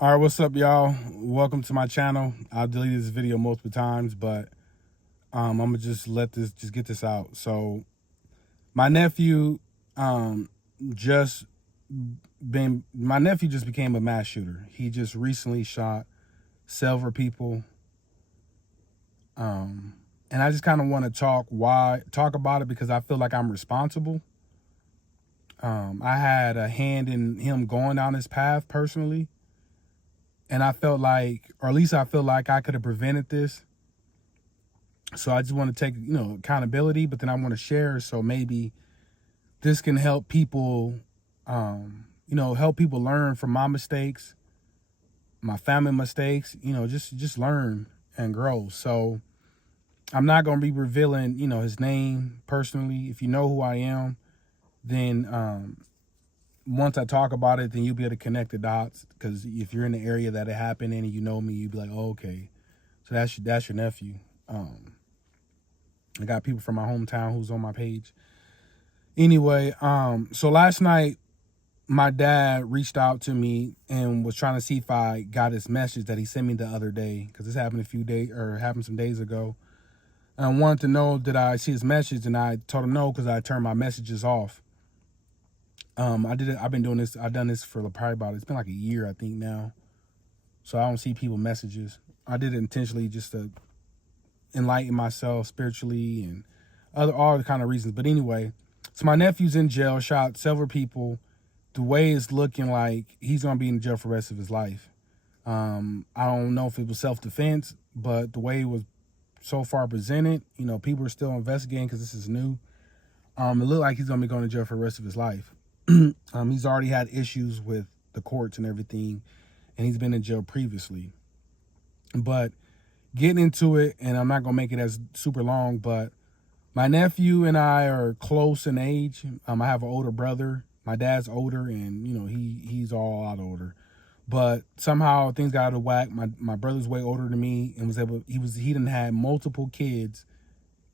All right, what's up, y'all? Welcome to my channel. I've deleted this video multiple times, but I'm gonna just get this out. So my nephew um just my nephew just became a mass shooter. He just recently shot several people. And I just kind of want to talk about it because I feel like I'm responsible. I had a hand in him going down this path personally. And I felt like, or at least I feel like I could have prevented this. So I just want to take, accountability, but then I want to share. So maybe this can help people, help people learn from my mistakes, my family mistakes, just learn and grow. So I'm not going to be revealing, his name personally. If you know who I am, then once I talk about it, then you'll be able to connect the dots. Because if you're in the area that it happened in and you know me, you'll be like, oh, okay, so that's your nephew. I got people from my hometown who's on my page. Anyway, so last night my dad reached out to me and was trying to see if I got his message that he sent me the other day, because this happened happened some days ago. And I wanted to know, did I see his message? And I told him no, because I turned my messages off. I've been doing this. I've done this for probably it's been like a year, I think now. So I don't see people messages. I did it intentionally just to enlighten myself spiritually and all the kind of reasons. But anyway, so my nephew's in jail, shot several people. The way it's looking like he's gonna be in jail for the rest of his life. I don't know if it was self-defense, but the way it was so far presented, people are still investigating because this is new. It looked like he's gonna be going to jail for the rest of his life. He's already had issues with the courts and everything, and he's been in jail previously. But getting into it, and I'm not gonna make it as super long, but my nephew and I are close in age. I have an older brother. My dad's older, and he's all out older. But somehow things got out of whack. My brother's way older than me, and he didn't have multiple kids.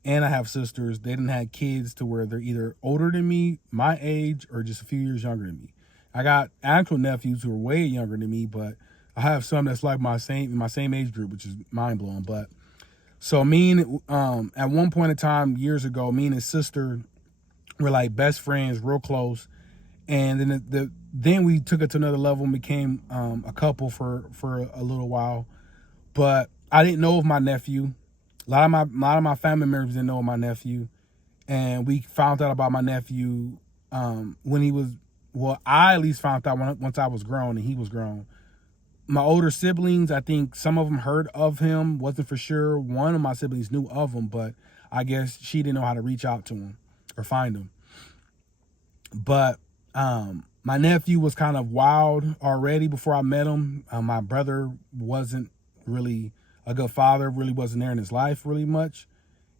And I have sisters. They didn't have kids to where they're either older than me, my age, or just a few years younger than me. I got actual nephews who are way younger than me, but I have some that's like my same age group, which is mind blowing. But so at one point in time years ago, me and his sister were like best friends, real close. And then we took it to another level and became a couple for a little while. But I didn't know of my nephew. A lot of my family members didn't know my nephew, and we found out about my nephew when he was. Well, I at least found out once I was grown and he was grown. My older siblings, I think some of them heard of him, wasn't for sure. One of my siblings knew of him, but I guess she didn't know how to reach out to him or find him. But my nephew was kind of wild already before I met him. My brother wasn't really a good father, really wasn't there in his life really much.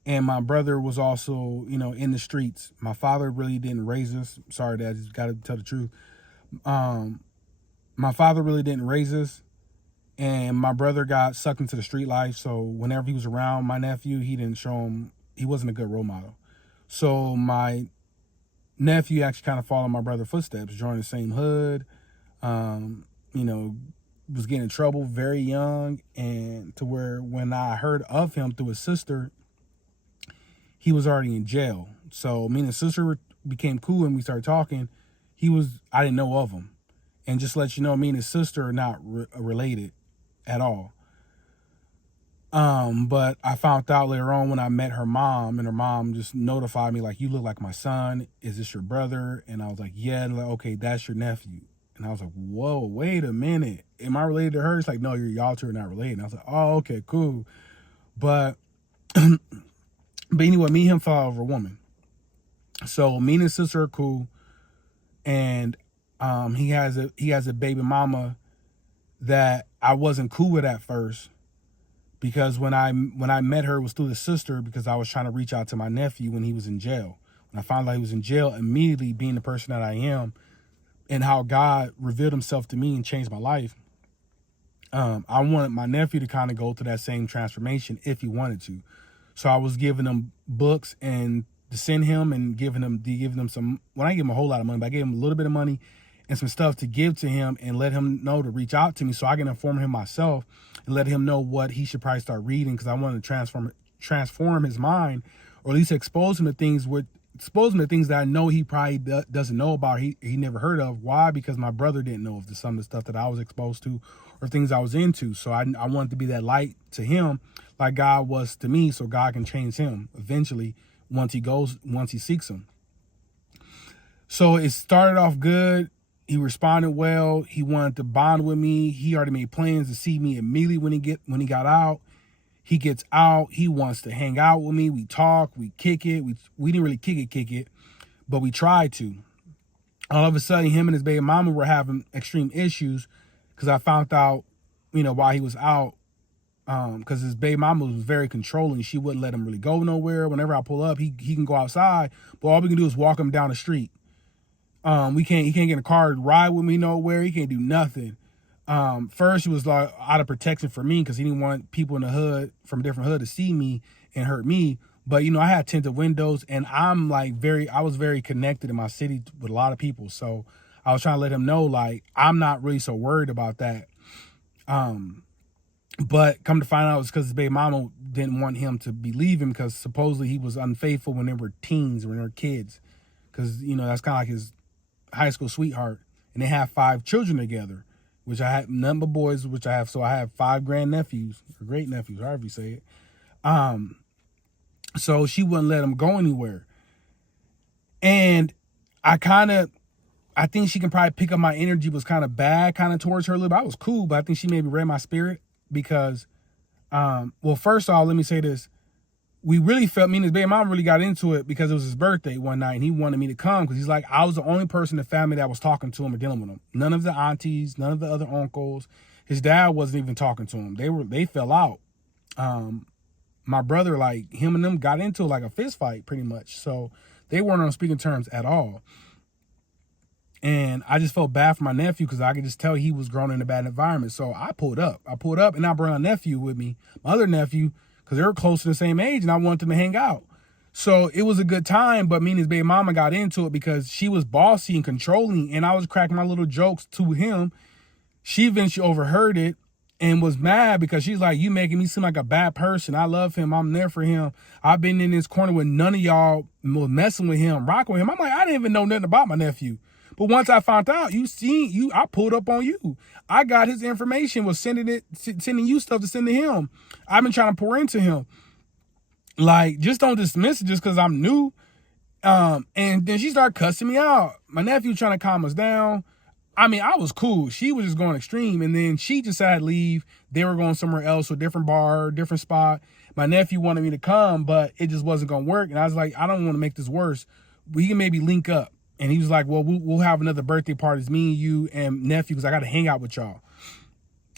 And my brother was also, in the streets. My father really didn't raise us. Sorry, Dad, just got to tell the truth. My father really didn't raise us. And my brother got sucked into the street life. So whenever he was around my nephew, he wasn't a good role model. So my nephew actually kind of followed my brother's footsteps, joined the same hood, was getting in trouble very young, and to where when I heard of him through his sister, he was already in jail. So me and his sister became cool and we started talking. I didn't know of him. And just to let you know, me and his sister are not related at all. But I found out later on when I met her mom, and her mom just notified me like, you look like my son. Is this your brother? And I was like, yeah. And like, okay, that's your nephew. And I was like, whoa, wait a minute. Am I related to her? It's like, no, y'all two are not related. And I was like, oh, okay, cool. But anyway, me and him fell over a woman. So me and his sister are cool. And he has a baby mama that I wasn't cool with at first. Because when I met her, it was through the sister, because I was trying to reach out to my nephew when he was in jail. When I found out he was in jail, immediately being the person that I am and how God revealed himself to me and changed my life, I wanted my nephew to kind of go through that same transformation if he wanted to. So I was giving him books and to send him and giving him some, well, I didn't give him a whole lot of money, but I gave him a little bit of money and some stuff to give to him and let him know to reach out to me so I can inform him myself and let him know what he should probably start reading, because I wanted to transform his mind, or at least expose him to things that I know he probably doesn't know about, he never heard of. Why? Because my brother didn't know of some of the stuff that I was exposed to or things I was into. So I wanted to be that light to him like God was to me, so God can change him eventually once he seeks him. So it started off good. He responded well. He wanted to bond with me. He already made plans to see me immediately when he got out. He gets out. He wants to hang out with me. We talk. We kick it. We didn't really kick it, but we tried to. All of a sudden, him and his baby mama were having extreme issues, because I found out, while he was out, because his baby mama was very controlling. She wouldn't let him really go nowhere. Whenever I pull up, he can go outside, but all we can do is walk him down the street. He can't get in a car to ride with me nowhere. He can't do nothing. First, it was like out of protection for me, because he didn't want people in the hood from a different hood to see me and hurt me. But I had tinted windows, and I was very connected in my city with a lot of people. So I was trying to let him know, like, I'm not really so worried about that. But come to find out, it's because his baby mama didn't want him to be leaving, because supposedly he was unfaithful when they were teens, when they were kids. Because, that's kind of like his high school sweetheart. And they have 5 children together, which I have none but boys, which I have. So I have 5 grandnephews, or great nephews, however you say it. So she wouldn't let him go anywhere. And I think she can probably pick up my energy was kind of bad, kind of towards her a little bit. I was cool, but I think she maybe read my spirit, because, well, first off, let me say this. We really felt, me and his baby mom really got into it because it was his birthday one night, and he wanted me to come because he's like, I was the only person in the family that was talking to him or dealing with him. None of the aunties, none of the other uncles. His dad wasn't even talking to him. They fell out. My brother, like, him and them got into like a fist fight pretty much. So they weren't on speaking terms at all. And I just felt bad for my nephew, because I could just tell he was grown in a bad environment. So I pulled up and I brought my nephew with me, my other nephew, because they were close to the same age, and I wanted them to hang out. So it was a good time, but me and his baby mama got into it because she was bossy and controlling, and I was cracking my little jokes to him. She eventually overheard it and was mad, because she's like, you making me seem like a bad person. I love him. I'm there for him. I've been in this corner when none of y'all was messing with him, rocking with him. I'm like, I didn't even know nothing about my nephew. But once I found out, I pulled up on you. I got his information, was sending you stuff to send to him. I've been trying to pour into him. Like, just don't dismiss it just because I'm new. And then she started cussing me out. My nephew trying to calm us down. I mean, I was cool. She was just going extreme. And then she decided to leave. They were going somewhere else, a different bar, different spot. My nephew wanted me to come, but it just wasn't going to work. And I was like, I don't want to make this worse. We can maybe link up. And he was like, well, we'll have another birthday party. It's me and you and nephew, because I got to hang out with y'all.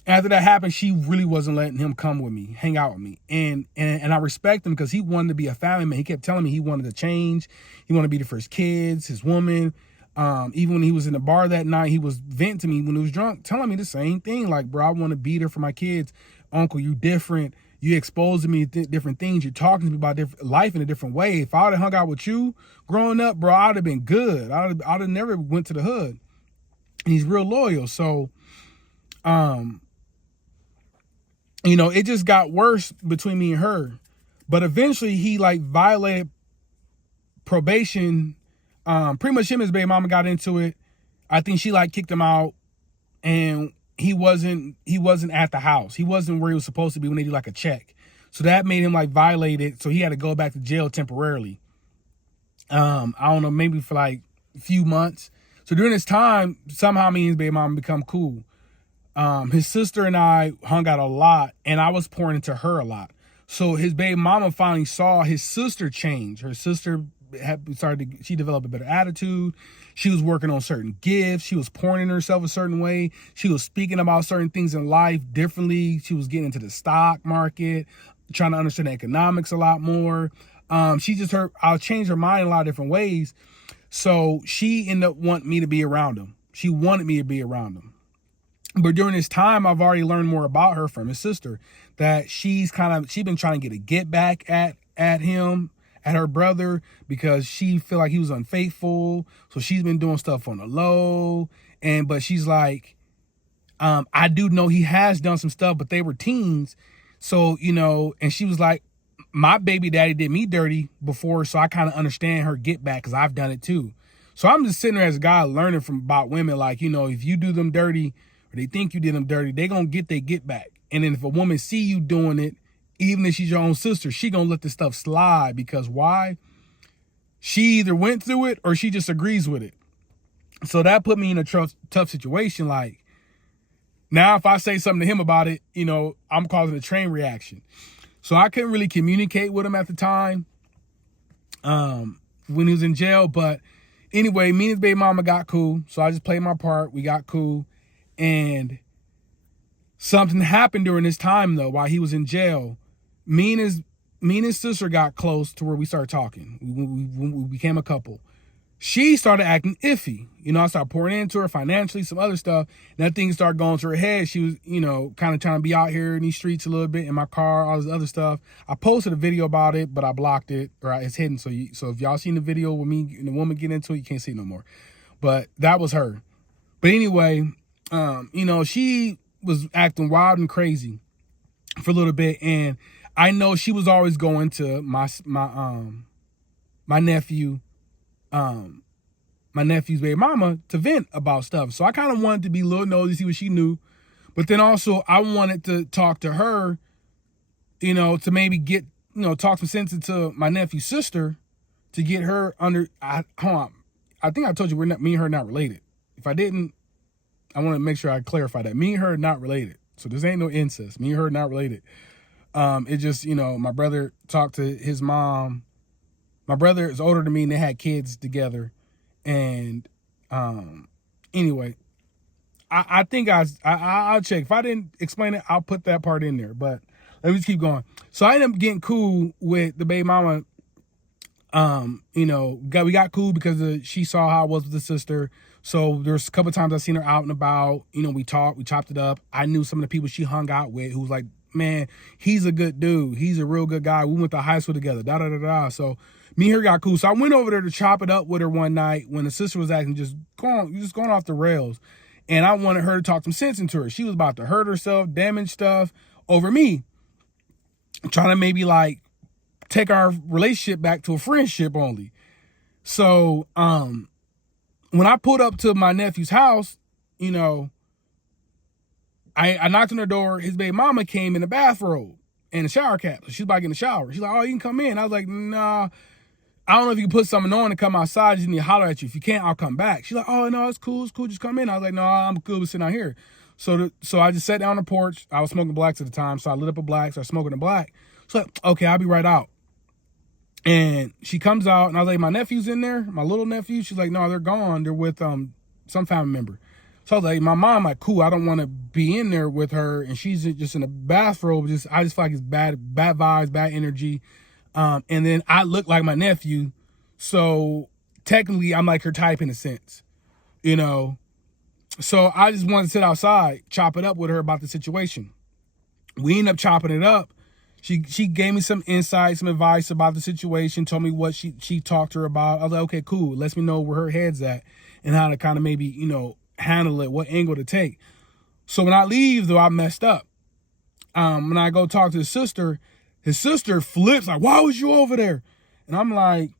After that happened, she really wasn't letting him come with me, hang out with me. And I respect him, because he wanted to be a family man. He kept telling me he wanted to change. He wanted to be there for his kids, his woman. Even when he was in the bar that night, he was venting to me when he was drunk, telling me the same thing. Like, bro, I want to be there for my kids. Uncle, you different. You exposing me to different things. You're talking to me about life in a different way. If I would have hung out with you growing up, bro, I'd have been good. I'd have never went to the hood. And he's real loyal. So, it just got worse between me and her. But eventually he like violated probation. Pretty much him and his baby mama got into it. I think she like kicked him out, and he wasn't at the house. He wasn't where he was supposed to be when they do like a check. So that made him like violate it. So he had to go back to jail temporarily. I don't know, maybe for like a few months. So during this time, somehow me and his baby mama become cool. His sister and I hung out a lot, and I was pouring into her a lot. So his baby mama finally saw his sister change. Her sister she developed a better attitude. She was working on certain gifts. She was pouring in herself a certain way. She was speaking about certain things in life differently. She was getting into the stock market, trying to understand economics a lot more. She just heard, I'll change her mind in a lot of different ways. So she ended up wanting me to be around him. She wanted me to be around him. But during this time, I've already learned more about her from his sister, that she's been trying to get back at him, at her brother, because she feel like he was unfaithful. So she's been doing stuff on the low. But she's like, I do know he has done some stuff, but they were teens. So, and she was like, my baby daddy did me dirty before, so I kind of understand her get back because I've done it too. So I'm just sitting there as a guy learning from about women, like, if you do them dirty or they think you did them dirty, they gonna get their get back. And then if a woman see you doing it, even if she's your own sister, she gonna let this stuff slide because why? She either went through it or she just agrees with it. So that put me in a tough situation. Like, now if I say something to him about it, I'm causing a train reaction. So I couldn't really communicate with him at the time when he was in jail. But anyway, me and his baby mama got cool. So I just played my part. We got cool. And something happened during this time, though, while he was in jail. Me and his sister got close to where we started talking. We became a couple. She started acting iffy. I started pouring into her financially, some other stuff. And that thing started going to her head. She was, kind of trying to be out here in these streets a little bit in my car, all this other stuff. I posted a video about it, but I blocked it, or it's hidden. So if y'all seen the video with me and the woman get into it, you can't see it no more. But that was her. But anyway, she was acting wild and crazy for a little bit. And I know she was always going to my nephew, my nephew's baby mama to vent about stuff. So I kind of wanted to be a little nosy, see what she knew. But then also I wanted to talk to her, to maybe get, talk some sense into my nephew's sister to get her under, hold on. I think I told you me and her not related. If I didn't, I want to make sure I clarify that. Me and her not related. So this ain't no incest. Me and her not related. It just, my brother talked to his mom. My brother is older than me and they had kids together. And anyway, I think I'll check. If I didn't explain it, I'll put that part in there. But let me just keep going. So I ended up getting cool with the baby mama. We got cool because she saw how I was with the sister. So there's a couple of times I seen her out and about. We talked, we chopped it up. I knew some of the people she hung out with who was like, man, he's a good dude. He's a real good guy. We went to high school together. So me and her got cool. So I went over there to chop it up with her one night when the sister was acting just going off the rails. And I wanted her to talk some sense into her. She was about to hurt herself, damage stuff over me. Trying to maybe like take our relationship back to a friendship only. So when I pulled up to my nephew's house, I knocked on her door. His baby mama came in a bathrobe and a shower cap. She's about to get in the shower. She's like, oh, you can come in. I was like, nah, I don't know if you can put something on and come outside. I just need to holler at you. If you can't, I'll come back. She's like, oh, no, it's cool. Just come in. I was like, no, I'm good with sitting out here. So I just sat down on the porch. I was smoking blacks at the time. So I lit up a black. So I was smoking a black. So like, okay, I'll be right out. And she comes out and I was like, my nephew's in there, my little nephew. She's like, no, they're gone. They're with some family member. So I was like, my mom, like, cool, I don't want to be in there with her. And she's just in a bathrobe. I just feel like it's bad vibes, bad energy. And then I look like my nephew. So technically I'm like her type in a sense, So I just wanted to sit outside, chop it up with her about the situation. We end up chopping it up. She gave me some insight, some advice about the situation, told me what she talked to her about. I was like, okay, cool. Lets me know where her head's at and how to kind of maybe, handle it, what angle to take. So when I leave, though, I messed up. When I go talk to his sister flips like, why was you over there? And I'm like,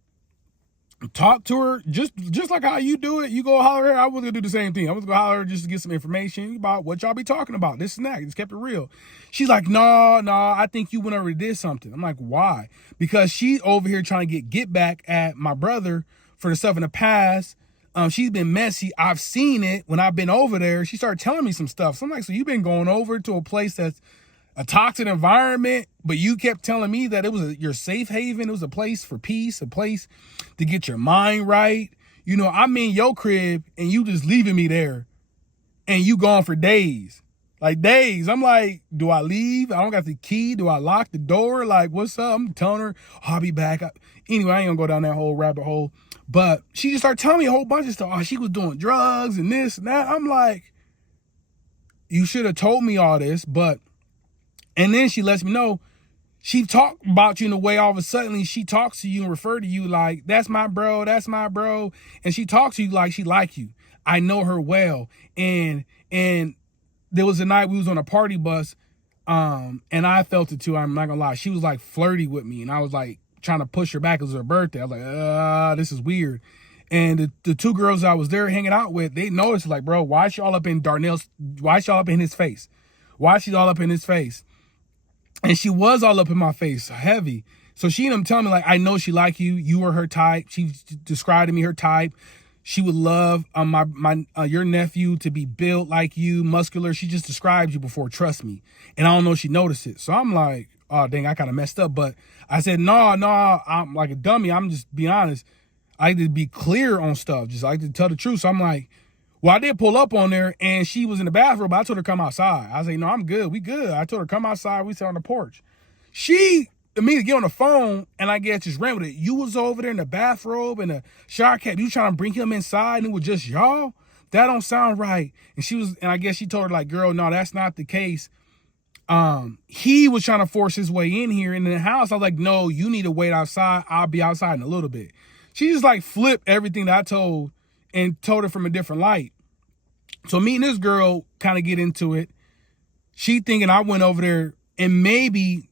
talk to her just like how you do it. You go holler at her. I was gonna do the same thing. I was gonna holler at her just to get some information about what y'all be talking about, this and that. Just kept it real. She's like, no, I think you went over and did something. I'm like, why? Because she's over here trying to get back at my brother for the stuff in the past. She's been messy. I've seen it when I've been over there. She started telling me some stuff. So I'm like, so you've been going over to a place that's a toxic environment, but you kept telling me that it was your safe haven. It was a place for peace, a place to get your mind right. I'm in your crib and you just leaving me there and you gone for days. Like days. I'm like, do I leave? I don't got the key. Do I lock the door? Like, what's up? I'm telling her, I'll be back. Anyway, I ain't gonna go down that whole rabbit hole. But she just started telling me a whole bunch of stuff. Oh, she was doing drugs and this and that. I'm like, you should have told me all this. And then she lets me know, she talked about you in a way all of a sudden she talks to you and refer to you like, that's my bro. And she talks to you like she like you. I know her well. And there was a night we was on a party bus, and I felt it too. I'm not gonna lie. She was like flirty with me, and I was like trying to push her back. It was her birthday. I was like, this is weird. And the two girls I was there hanging out with, they noticed, like, bro, why is she all up in Darnell's? Why is she all up in his face? Why is she all up in his face? And she was all up in my face, heavy. So she ended up telling me, like, I know she like you. You were her type. She described to me her type. She would love your nephew to be built like you, muscular. She just described you before. Trust me. And I don't know if she noticed it. So I'm like, oh, dang, I kind of messed up. But I said, no, I'm like a dummy. I'm just being honest. I like to be clear on stuff. Just like to tell the truth. So I'm like, well, I did pull up on her and she was in the bathroom, but I told her to come outside. I was like, no, I'm good. We good. I told her come outside. We sat on the porch. She immediately get on the phone and I guess just ran with it. You was over there in the bathrobe and the shower cap. You trying to bring him inside and it was just y'all? That don't sound right. And I guess she told her, like, girl, no, that's not the case. He was trying to force his way in here in the house. I was like, no, you need to wait outside. I'll be outside in a little bit. She just like flipped everything that I told and told it from a different light. So me and this girl kind of get into it. She thinking I went over there and maybe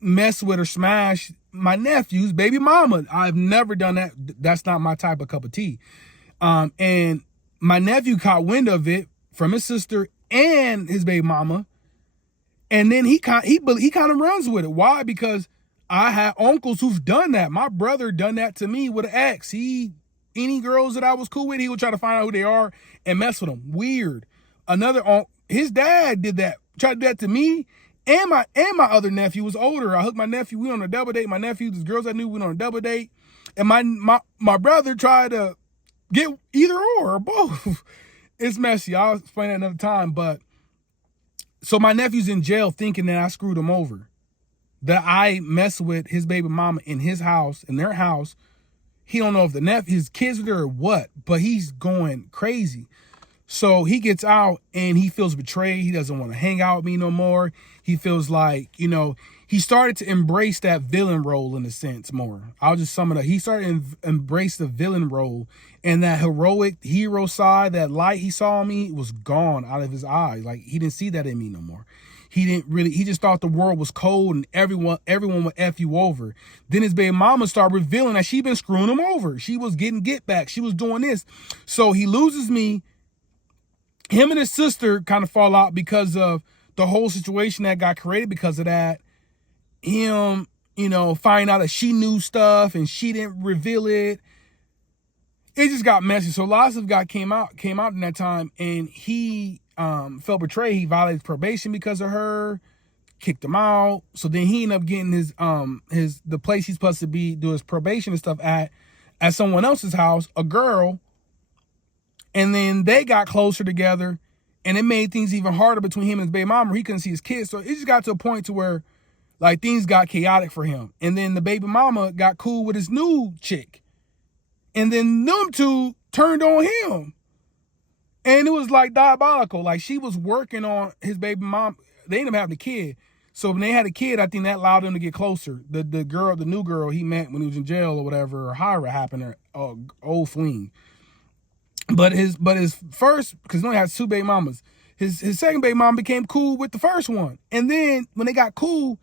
mess with or smash my nephew's baby mama. I've never done that. That's not my type of cup of tea. And my nephew caught wind of it from his sister and his baby mama. And then he kind of runs with it. Why? Because I had uncles who've done that. My brother done that to me with an ex. Any girls that I was cool with, he would try to find out who they are and mess with them. Weird. His dad did that. Tried to do that to me and my other nephew was older. I hooked my nephew. We on a double date. My nephew, these girls I knew, went on a double date. And my brother tried to get either or both. It's messy. I'll explain that another time. But so my nephew's in jail thinking that I screwed him over. That I mess with his baby mama in his house, in their house. He don't know if his kids are there or what, but he's going crazy. So he gets out and he feels betrayed. He doesn't want to hang out with me no more. He feels like, he started to embrace that villain role in a sense more. I'll just sum it up. He started to embrace the villain role, and that heroic hero side, that light he saw in me was gone out of his eyes. Like, he didn't see that in me no more. He just thought the world was cold and everyone would F you over. Then his baby mama started revealing that she been screwing him over. She was getting get back. She was doing this. So he loses me. Him and his sister kind of fall out because of the whole situation that got created because of that. Him, finding out that she knew stuff and she didn't reveal it. It just got messy. So lots of guys came out in that time, and he felt betrayed. He violated probation because of her, kicked him out. So then he ended up getting the place he's supposed to be do his probation and stuff at someone else's house, a girl. And then they got closer together, and it made things even harder between him and his baby mama. He couldn't see his kids. So it just got to a point to where, like, things got chaotic for him. And then the baby mama got cool with his new chick. And then them two turned on him. And it was like diabolical. Like, she was working on his baby mom. They ended up having a kid. So when they had a kid, I think that allowed them to get closer. The new girl he met when he was in jail or whatever, or however it happened, or old fling. But his first, because he only had two baby mamas, his second baby mom became cool with the first one. And then when they got cool,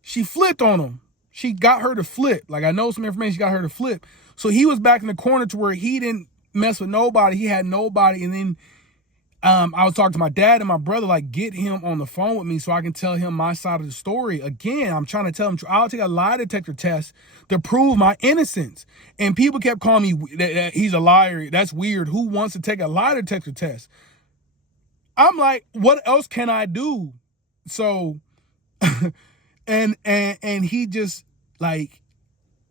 she flipped on him. She got her to flip. Like, I know some information, she got her to flip. So he was back in the corner to where he didn't mess with nobody. He had nobody. And then I was talking to my dad and my brother, like, get him on the phone with me so I can tell him my side of the story. Again, I'm trying to tell him, I'll take a lie detector test to prove my innocence. And people kept calling me that he's a liar. That's weird. Who wants to take a lie detector test? I'm like, what else can I do? So, and he just, like,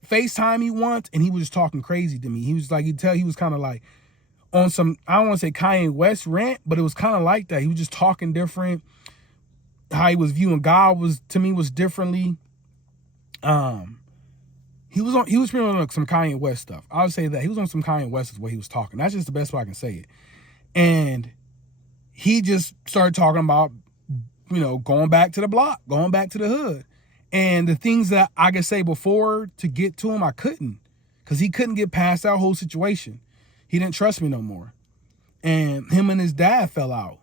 FaceTime me once, and he was just talking crazy to me. He was like, he was kind of like on some, I don't want to say Kanye West rant, but it was kind of like that. He was just talking different. How he was viewing God was differently. He was pretty on some Kanye West stuff. I would say that he was on some Kanye West is what he was talking. That's just the best way I can say it. And he just started talking about, going back to the block, going back to the hood. And the things that I could say before to get to him, I couldn't. Because he couldn't get past that whole situation. He didn't trust me no more. and him and his dad fell out.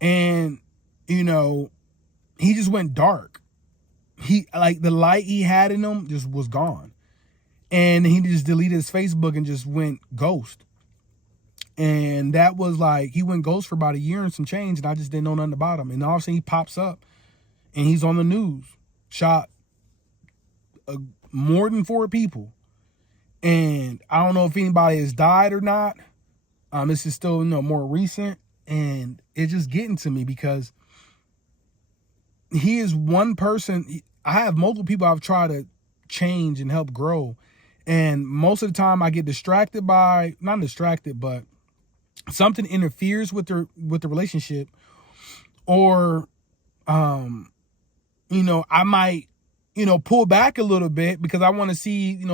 And, you know, he just went dark. He, like, the light he had in him just was gone. And he just deleted his Facebook and just went ghost. And that was like, he went ghost for about a year and some change, and I just didn't know nothing about him. And all of a sudden he pops up and he's on the news, shot more than 4 people. And I don't know if anybody has died or not. This is still, more recent, and it's just getting to me because he is one person. I have multiple people I've tried to change and help grow, and most of the time I get distracted by, not distracted, but something interferes with the relationship, or I might pull back a little bit because I want to see,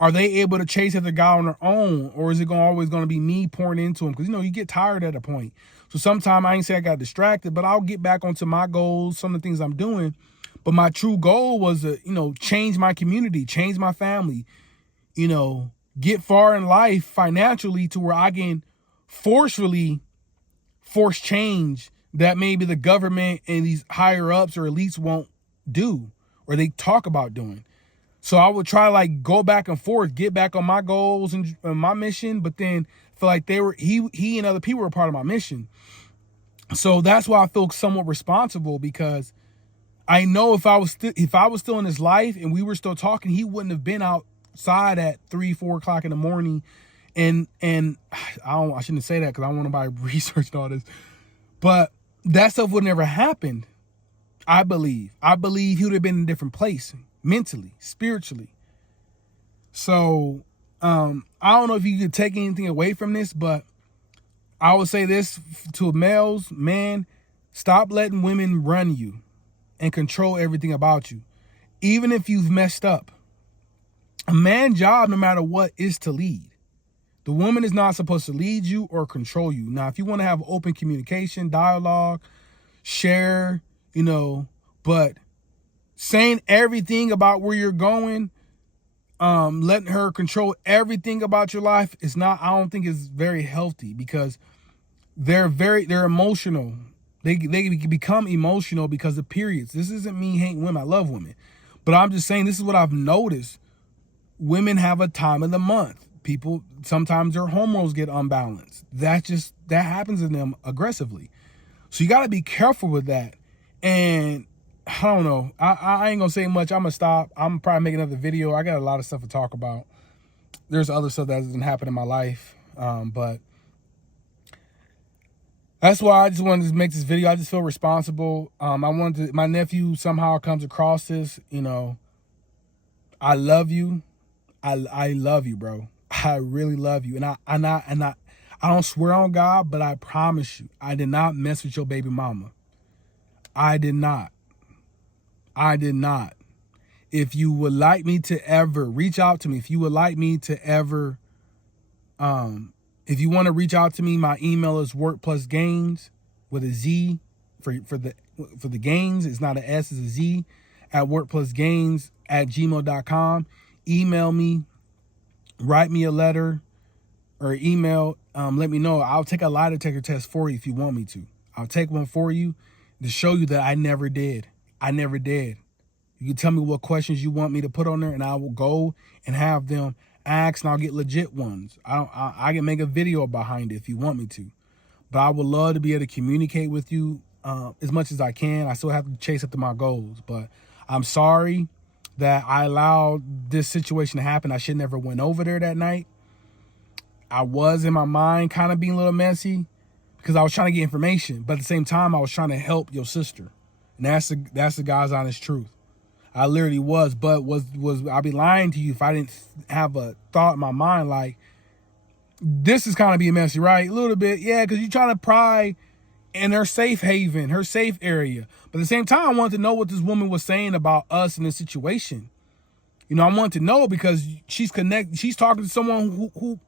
are they able to chase after the guy on their own, or is it always going to be me pouring into them? Because you get tired at a point. So sometimes I ain't say I got distracted, but I'll get back onto my goals, some of the things I'm doing. But my true goal was to change my community, change my family, get far in life financially to where I can force change that maybe the government and these higher ups or elites won't do, or they talk about doing. So I would try to go back and forth, get back on my goals and my mission, but then feel like he and other people were part of my mission. So that's why I feel somewhat responsible, because I know if I was still in his life and we were still talking, he wouldn't have been outside at 3-4 o'clock in the morning. And I shouldn't say that because I don't want nobody researched all this, but that stuff would never happened. I believe he would have been in a different place, mentally, spiritually. So I don't know if you could take anything away from this, but I would say this to males: man, stop letting women run you and control everything about you. Even if you've messed up, a man's job, no matter what, is to lead. The woman is not supposed to lead you or control you. Now, if you want to have open communication, dialogue, share, but saying everything about where you're going, letting her control everything about your life I don't think is very healthy, because they're emotional. They become emotional because of periods. This isn't me hating women. I love women, but I'm just saying this is what I've noticed. Women have a time of the month. People, sometimes their hormones get unbalanced. That happens in them aggressively. So you got to be careful with that. And I don't know. I ain't going to say much. I'm going to stop. I'm probably making another video. I got a lot of stuff to talk about. There's other stuff that hasn't happened in my life. But that's why I just wanted to make this video. I just feel responsible. My nephew somehow comes across this, I love you. I love you, bro. I really love you. And I don't swear on God, but I promise you, I did not mess with your baby mama. I did not. If you would like me to ever reach out to me, if you would like me to ever, if you want to reach out to me, my email is workplusgains with a Z for the gains. It's not an S, it's a Z, at workplusgains@gmail.com. Email me, write me a letter or email. Let me know. I'll take a lie detector test for you if you want me to. I'll take one for you to show you that I never did. You can tell me what questions you want me to put on there, and I will go and have them ask, and I'll get legit ones. I can make a video behind it if you want me to. But I would love to be able to communicate with you as much as I can. I still have to chase after my goals, but I'm sorry that I allowed this situation to happen. I should never went over there that night. I was in my mind kind of being a little messy because I was trying to get information, but at the same time, I was trying to help your sister. And that's the God's honest truth. I literally was, but I'd be lying to you if I didn't have a thought in my mind like, this is kind of being messy, right? A little bit, yeah, because you're trying to pry in her safe haven, her safe area. But at the same time, I wanted to know what this woman was saying about us in this situation. I wanted to know because she's talking to someone who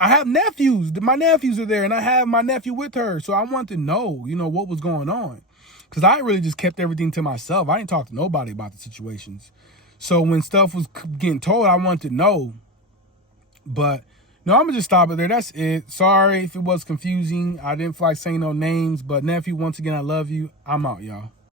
I have nephews. My nephews are there, and I have my nephew with her. So I wanted to know, what was going on. Because I really just kept everything to myself. I didn't talk to nobody about the situations. So when stuff was getting told, I wanted to know. But, No, I'm gonna just stop it there. That's it. Sorry if it was confusing. I didn't feel like saying no names, but nephew, once again, I love you. I'm out, y'all.